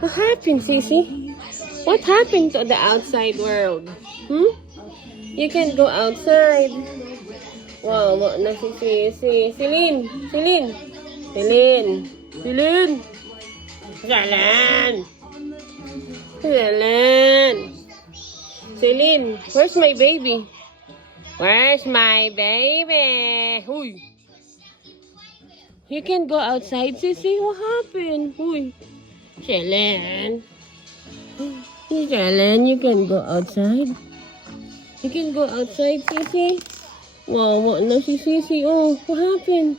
What happened, Sissy? What happened to the outside world? You can go outside. Wow, na si Sissy. Celine! Celine! Celine! Celine! Celine! Celine! Celine! Where's my baby? Where's my baby? Huy! You can go outside, Sissy? What happened? Huy! Celine! Celine, you can go outside? You can go outside, Sissy? Wow, na si Sissy. Oh, what happened?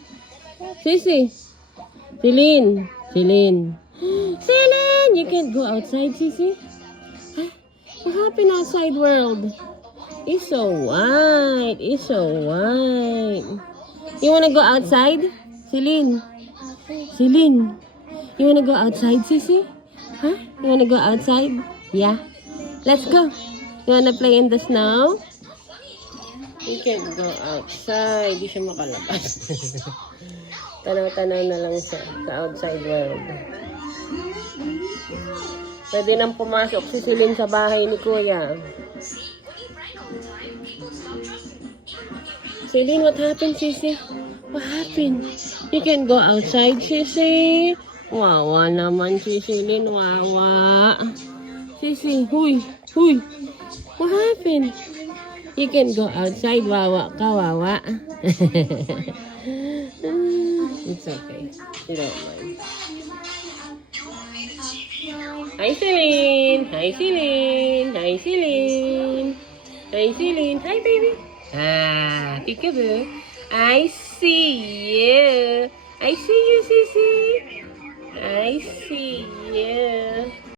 Sissy! Celine! Celine! Celine! You can't go outside, Sissy? Huh? What happened outside world? It's so white. It's so white. You wanna go outside? Celine? Celine? You wanna go outside, Sissy? Huh? You wanna go outside? Yeah. Let's go. You wanna play in the snow? You can't go outside. Di siya makalabas. Tanaw-tanaw na lang siya sa outside world. Pwede nang pumasok si Celine sa bahay ni Kuya. Celine, what happened, Sissy? What happened? You can go outside, Sissy. Wawa naman si Celine, wawa. Sissy, huy, huy. What happened? You can go outside, wawa ka, wawa. It's okay. You don't mind. Hi, Celine. Hi, Celine. Hi, Celine. Hi, Celine. Hi, baby. Ah, peekaboo. I see you. I see you, Sissy. I see you.